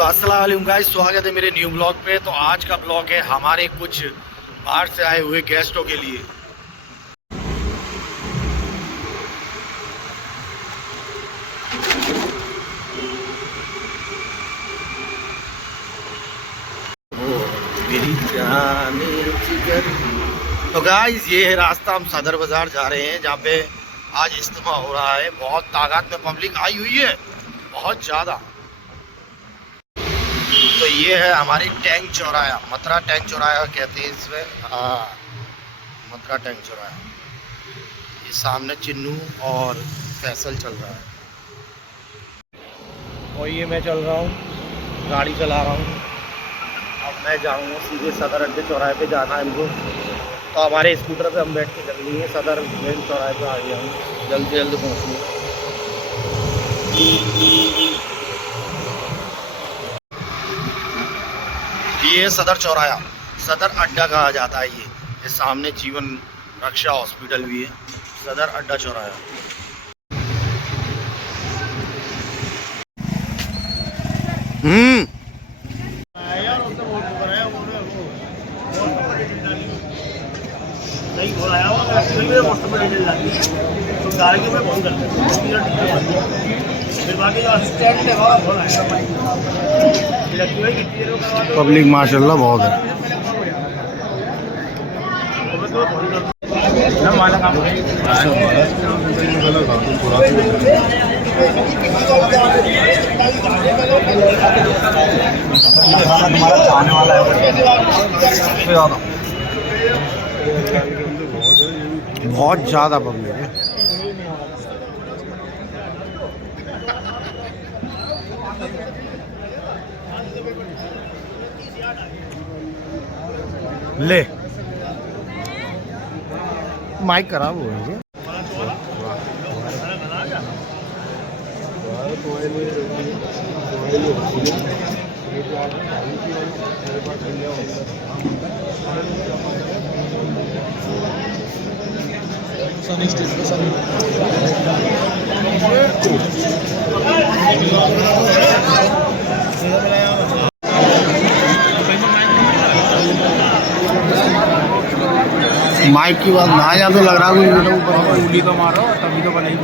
तो अस्सलाम वालेकुम गाइस, स्वागत है मेरे न्यू ब्लॉग पे। तो आज का ब्लॉग है हमारे कुछ बाहर से आए हुए गेस्टों के लिए। मेरी जाने जिगर। तो गाइस ये है रास्ता, हम सदर बाज़ार जा रहे हैं जहाँ पे आज इज्तिमा हो रहा है। बहुत तादाद में पब्लिक आई हुई है, बहुत ज़्यादा। तो ये है हमारी टैंक चौराया, मथुरा टैंक चौराया कहते हैं इसमें। हाँ, मथुरा टैंक चौराया। ये सामने चिन्नू और फैसल चल रहा है और ये मैं चल रहा हूँ, गाड़ी चला रहा हूँ। अब मैं जाऊँगा सीधे सदर अड्डे चौराहे पे, जाना है इनको। तो हमारे स्कूटर पे हम बैठ के चल रही हैं, सदर मेन चौराहे पे आ गया हूँ, जल्द से जल्द पहुँचूँ। ये सदर चौराया, सदर अड्डा कहा जाता है। ये सामने जीवन रक्षा हॉस्पिटल भी है, सदर अड्डा चौराया। पब्लिक माशाल्लाह बहुत है। बहुत ज़्यादा पब्लिक है। ले माइक खराब हो गया। माइक की बात ना, यहाँ तो लग रहा है कोई ऊपर उंगली तो मारो तभी तो बनाई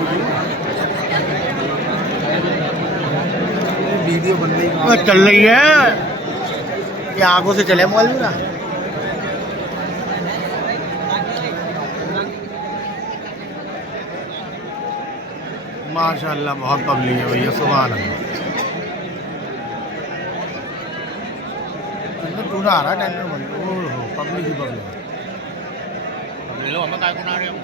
वीडियो बन रही चल रही है। ये आंखों से चले मोबाइल मेरा। माशाल्लाह बहुत पब्लिक है भैया, सुभान अल्लाह। टूटा आ रहा है टेंडर बंद। ओहो पब्लिक ही पब्लिक। ले लो हमें काय को ना रहे हो।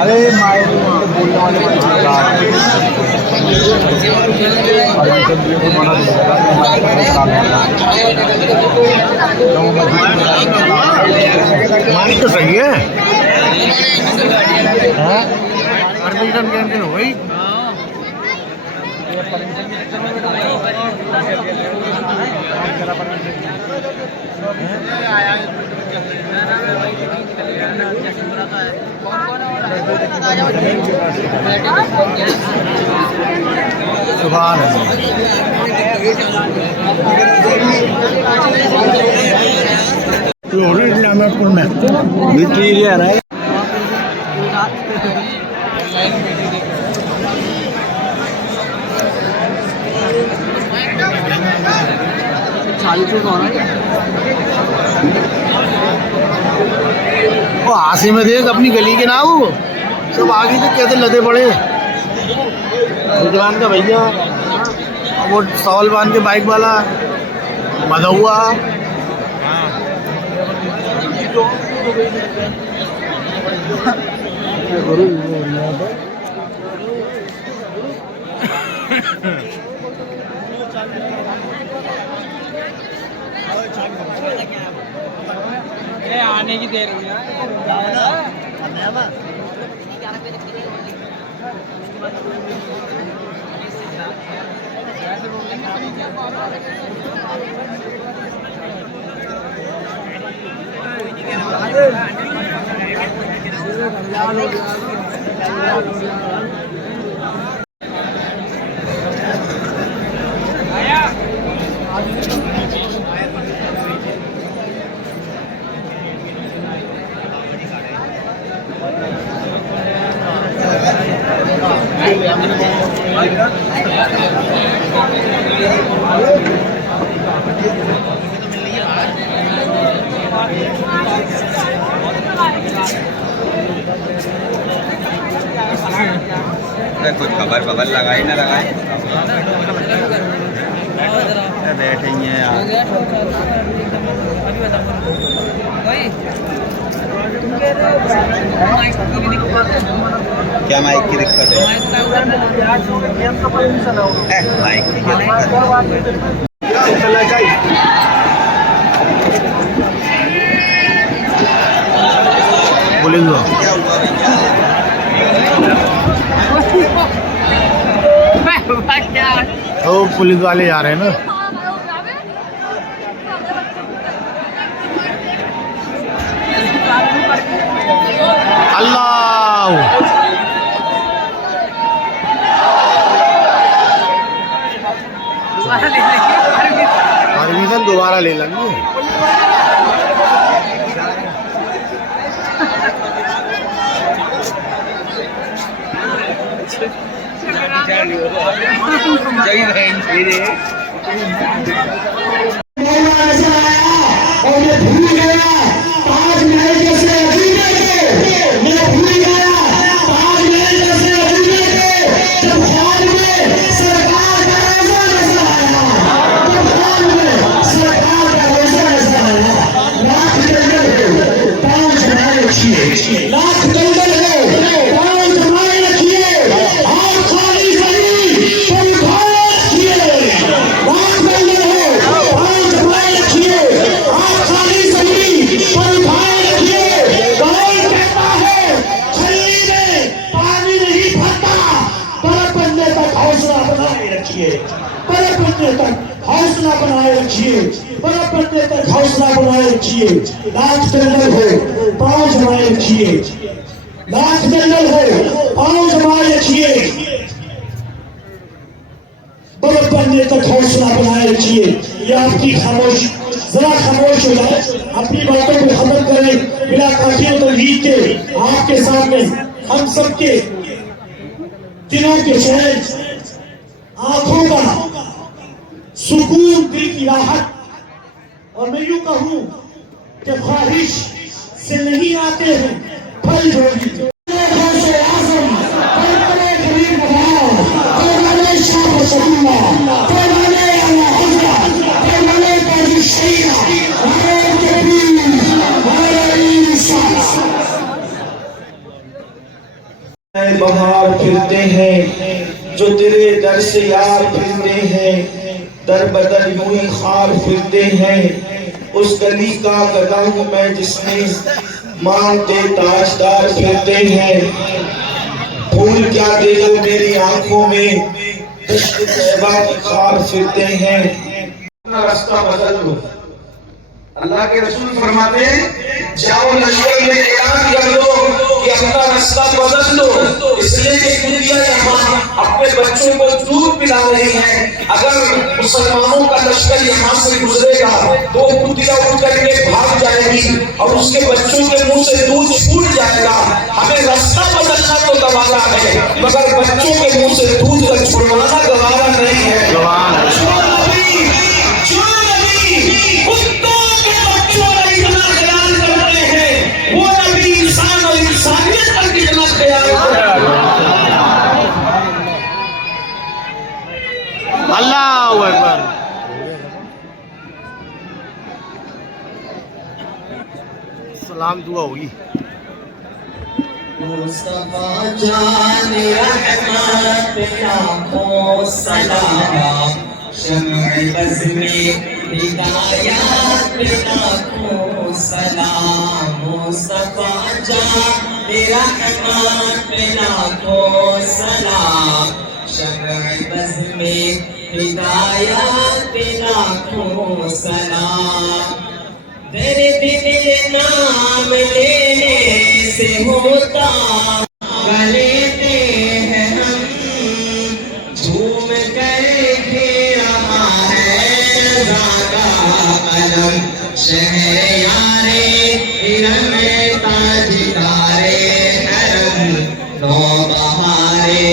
अरे माय बोलने वाले माइक तो सही है। परमिशन कैंसिल हो गई। सुभान इस्लामपुर में वो हासी में देख अपनी गली के ना, वो सब आगे से कैसे लदे पड़े। दुकान का भैया, वो सवाल बांध के बाइक वाला मजा हुआ। आने की देर हुई है। कुछ खबर खबर लगाई ना लगाई बैठेंगे यार। क्या माइक की दिक्कत है? माइक की क्या दिक्कत है? बोलेंगे क्या हुआ भैया? तो पुलिस वाले जा रहे हैं ना। अल्लाह परमिशन दोबारा ले लेंगे। हौसला बनाए रखिए, बड़ा पन्ने तक हौसला बनाए रखिए। लाख दंडल हो पाँव जमाए रखिए, लाख दंडल हो पाँव जमाए रखिए। बड़े पन्ने तक हौसला बनाए रखिए। ये आपकी खामोश, जरा खामोश हो जाए, अपनी बातों को खत्म करें। बिना काफियों तो ईद के आपके सामने हम सबके दिलों के चैन, आंखों का सुकून, दिल की राहत, और मैं यूं कहूं कि ख्वाहिश से नहीं आते हैं फल जोड़ी। बहार फिरते हैं जो तेरे दर से यार फिरते हैं, दर बदर यूं ही खार फिरते हैं। उस गली का गदा हूं मैं जिसमें मांगते ताजदार फिरते हैं। फूल क्या दे दो मेरी आंखों में, दश्त तैबा की खार फिरते हैं। अपना रास्ता बदल लो। अल्लाह के रसूल फरमाते हैं जाओ लश्कर में ऐलान कर दो कि अपना रास्ता बदल लो, इसलिए कि दुनिया यहाँ अपने बच्चों को दूध पिला रही है। अगर मुसलमानों का लश्कर यहाँ से गुजरेगा तो कुतिया उठ करके भाग जाएगी और उसके बच्चों के मुंह से दूध छूट जाएगा। हमें रास्ता बदलना तो गवारा है, मगर बच्चों के मुंह से दूध का छुड़वाना गवारा नहीं है। अल्लाहू अकबर। सलाम दुआ होगी। मुस्तफा जान रहमत आँखों सलाम, शम्अ बज़्म हिदायत पे लाखों सलाम मुस्तफा जान तेरा अमान पे लाखों सलाम शरअ बज़ में हिदायत पे लाखों सलाम दर्द मेरे नाम लेने से होता लेते हैं हम झूम कर के रहा है रागा कलम शहयारे इरम ताजदारे हरम नौबहारे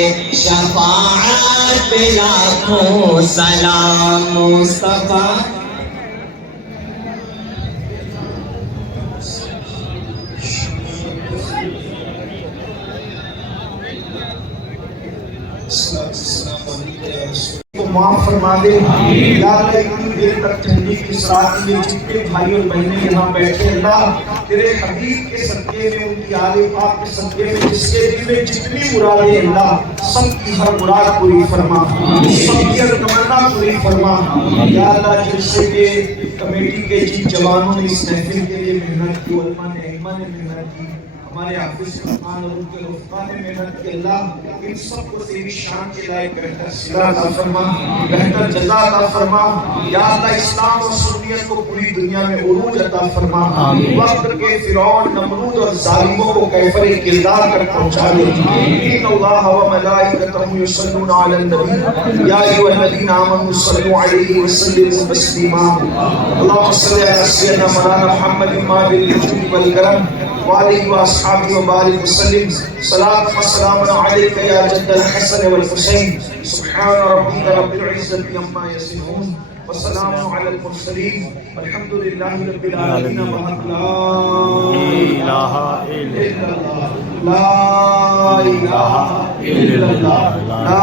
शफाअत पे लाखों सलाम मुस्तफा को माफ फरमा दे। या अल्लाह इतनी देर तक ठंडी की रात में जितने भाई और बहनें यहाँ बैठे अल्लाह तेरे हबीब के सदके में उनकी आले पाक के सदके में जिसके दिल में जितनी मुरादें अल्लाह सबकी हर मुराद पूरी फरमा सबकी हर तमन्ना पूरी फरमा। या अल्लाह जैसे के कमेटी के जिन जवानों ने इस महफिल के लिए मेहनत की उलमा ने मेहनत की हमारे हाफिज रहमान और उनके रफ़ा ने मेहनत की अल्लाह इन सबको तेरी शान के लायक बेहतर सिला अता फरमा बेहतर जज़ा अता फरमा। या अल्लाह इस्लाम और सुन्नियत को पूरी दुनिया में उरूज अता फरमा वक्त के फिरौन नमरूद और जालिमों को कैफर किरदार तक पहुंचा दे। इन्नल्लाह व मलाइकतहु युसल्लूना अलन नबी या अय्युहल्लज़ीना आमनू सल्लू अलैहि व सल्लिमू तस्लीमा अल्लाहुम्मा सल्लि अला सय्यिदिना मौलाना मुहम्मद माबिल जुद वल करम वालिहि व अस्हाबिहि व बारिक वसल्लिम सलात व सलाम अलैका या जद्दल हसन वल हुसैन सुब्हान रब्बिका रब्बिल इज्जति अम्मा यसिफून व सलामुन अलल मुरसलीन वल्हम्दुलिल्लाहि रब्बिल आलमीन ला इलाहा इल्लल्लाह ला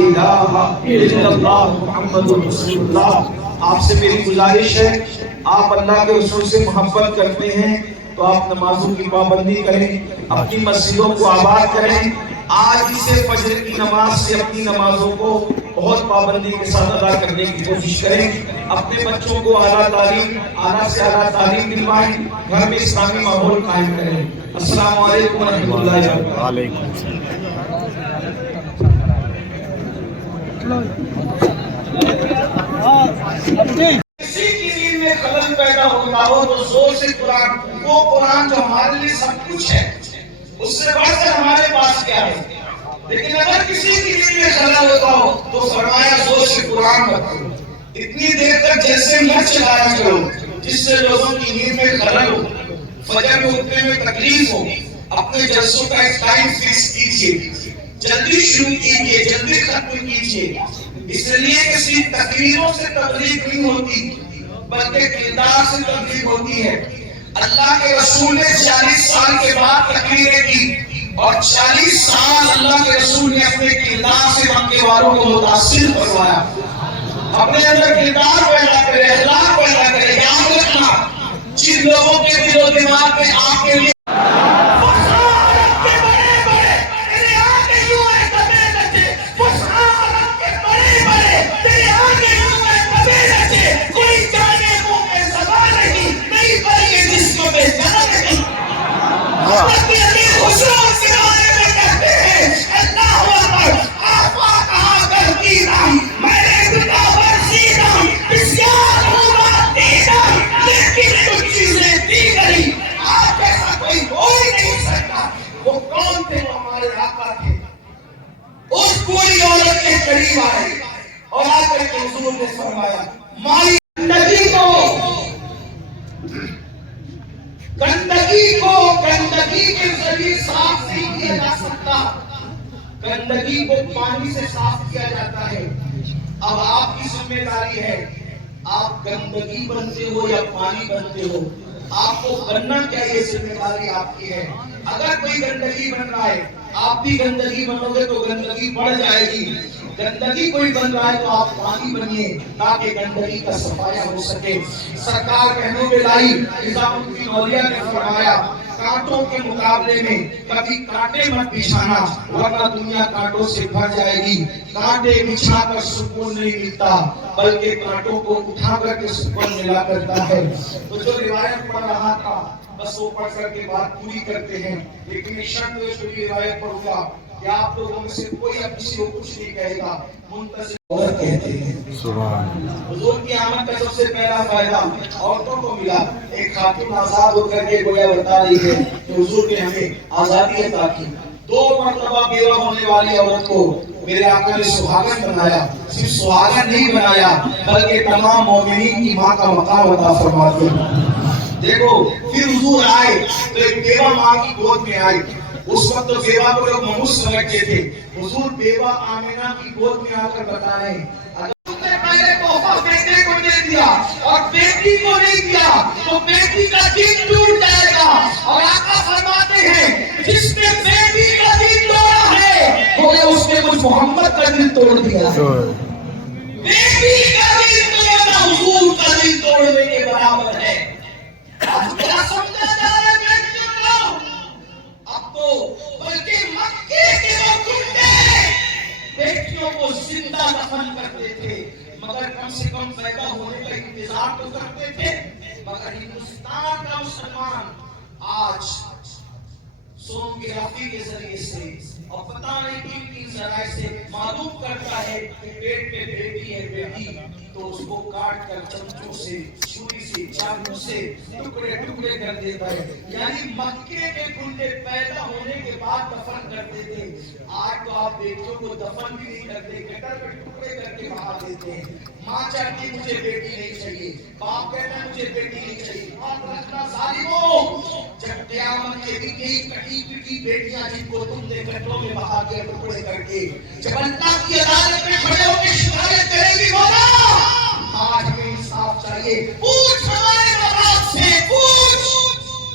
इलाहा इल्लल्लाह मुहम्मदुर रसूलुल्लाह। आपसे मेरी गुजारिश है आप अल्लाह के रसूल से मोहब्बत करते हैं तो आप नमाजों की पाबंदी करें अपनी मस्जिदों को आबाद करें। आज से फजर की नमाज से अपनी नमाजों को बहुत पाबंदी के साथ अदा करने की कोशिश करें। अपने बच्चों को आला से आला तालीम दिलवाएं घर में इस्लामी माहौल कायम करें। अस्सलामु अलैकुम व रहमतुल्लाहि व बरकातहू। किसी की नींद में खलल पैदा होता हो तो जोर से कुरान वो कुरान जो हमारे लिए सब कुछ है उससे बढ़कर हमारे पास क्या है। लेकिन अगर किसी की नींद में खलल होता हो तो फरमाया जोर से कुरान पढ़ो इतनी देर तक जैसे मत चलाया करो जिससे लोगों की नींद में खलल हो फजर में उठने में तकलीफ हो। अपने जलसों का एक टाइम फिक्स कीजिए जल्दी शुरू कीजिए जल्दी खत्म कीजिए। इसलिए किसी तकरीरों से तबलीग नहीं होती बल्कि किरदार से तबलीग होती है। अल्लाह के रसूल ने 40 साल के बाद तकरीरें की और 40 साल अल्लाह के रसूल ने अपने किरदार से मक्के वालों को मुतासिर करवाया। अपने अंदर किरदार पैदा करे अखलाक पैदा करे। याद रखना जिन लोगों के दिलो दिमाग में आपके लिए करीब आए और आकर के हुजूर ने फरमाया माई गंदगी के जरिए साफ नहीं किया जा सकता। गंदगी को पानी से साफ किया जाता है। अब आपकी जिम्मेदारी है आप गंदगी बनते हो या पानी बनते हो आपको बनना चाहिए। जिम्मेदारी आपकी है। अगर कोई गंदगी बन रहा है आप भी गंदगी बनोगे तो गंदगी बढ़ जाएगी। गंदगी कोई बन रहा है तो आप पानी बनिए ताकि गंदगी का सफाया हो सके। सरकार कहने में लाई निजामुद्दीन औलिया ने फरमाया कांटों के मुकाबले में कभी कांटे मत बिछाना, वरना दुनिया कांटों से भर जाएगी। कांटे बिछाकर सुकून नहीं मिलता, बल्कि कांटों को उठा करके सुकून मिला करता है। तो जो रिवायत पढ़ रहा था बस वो पढ़ करके बात पूरी करते हैं, लेकिन इस शर्त में जो रिवायत पढ़ूंगा कि आप लोगों में से कोई अब किसी को कुछ नहीं कहेगा। मुंतज़िर औरत कहते हैं। हुजूर की आमद का सबसे पहला फायदा औरतों को मिला। एक खातून आजाद होकर के गोया बता रही है कि हुजूर ने हमें आजादी अता की। 2 मरतबा बेवा होने वाली औरत को मेरे आका ने सुहागन बनाया। सिर्फ सुहागन नहीं बनाया, बल्कि तमाम मोमिनीन की माँ का मकाम अता फरमा दिया। देखो, फिर हुजूर आए तो एक बेवा माँ की गोद में आई। उस वक्त तो बेवा को लोग मनुष्य समझते थे। हुजूर बेवा आमिना की गोद में आकर बता रहे हैं, अगर पहले तोहफा बेटे को दे दिया और बेटी को नहीं दिया तो बेटी का दिल टूट जाएगा। और आका फरमाते हैं, जिसने बेटी का दिल तोड़ा है बोले उसने मुझ मोहम्मद का दिल तोड़ दिया। बेटी का दिल तोड़ना हुजूर का दिल तोड़ने के बराबर है। क्या समझा जा रहा है बेटियों को? अब तो बल्कि मक्के के वो गुंडे बेटियों को जिंदा दफन करते थे, मगर कम से कम पैदा होने का इंतजार तो करते थे। मगर हिंदुस्तान का मुसलमान आज सोनोग्राफी के जरिए से और पता नहीं किन किन जराये से मालूम करता है कि पेट में बेटी है बेटी, तो उसको काट कर चमचों से, छुरी से, चाकू से टुकड़े टुकड़े कर देता है। यानी मक्के के गुंडे पैदा होने के बाद दफन करते थे। आज तो आप बेटियों को दफन भी नहीं करते, कटर पे टुकड़े करके बहा देते हैं। माँ चाहती मुझे बेटी नहीं चाहिए, बाप कहता है मुझे बेटी नहीं चाहिए। आप रखना जालिमों, जब क़यामत के दिन यही कटी पिटी बेटियां जिनको तुमने कटरों में बहा दिया टुकड़े करके, जब अल्लाह की अदालत में खड़े होकर शिकायत करेगी, मौला आज हमें इंसाफ चाहिए। पूछ हमारे बाप से, पूछ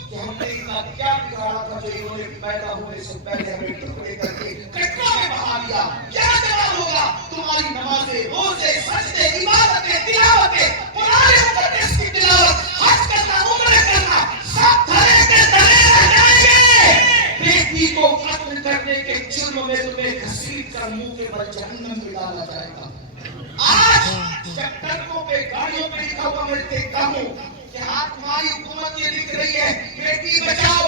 कि हमने इतना क्या बिगाड़ा था जो इन्होंने पैदा होने से पहले हमें टुकड़े करके कटरों में बहा दिया। क्या जवाब होगा? तुम्हारी नमाजें, रोजे, सजदे, इबादतें, तिलावतें, कुरान मुक़द्दस की तिलावत, हज करना, उम्रा करना, सब धरे के धरे रह जाएंगे। बेटी को कत्ल करने के जुर्म में तुम्हें घसीट कर मुंह के बल जहन्नम में डाला जाएगा। आज जब ट्रकों पे, गाड़ियों पे लिखा हुआ मैं देखता हूँ कि हाँ तुम्हारी हुकूमत ये लिख रही है बेटी बचाओ।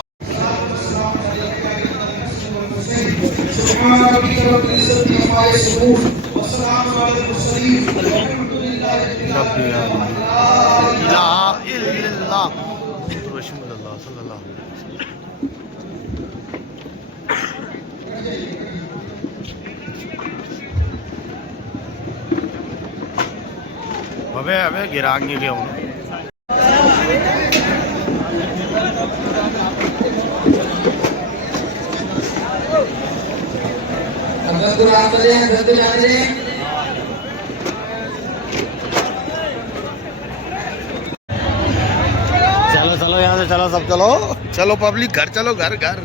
अबे गिराएंगे क्या हूँ? चलो चलो यहाँ से चलो, सब चलो चलो पब्लिक घर चलो, घर घर।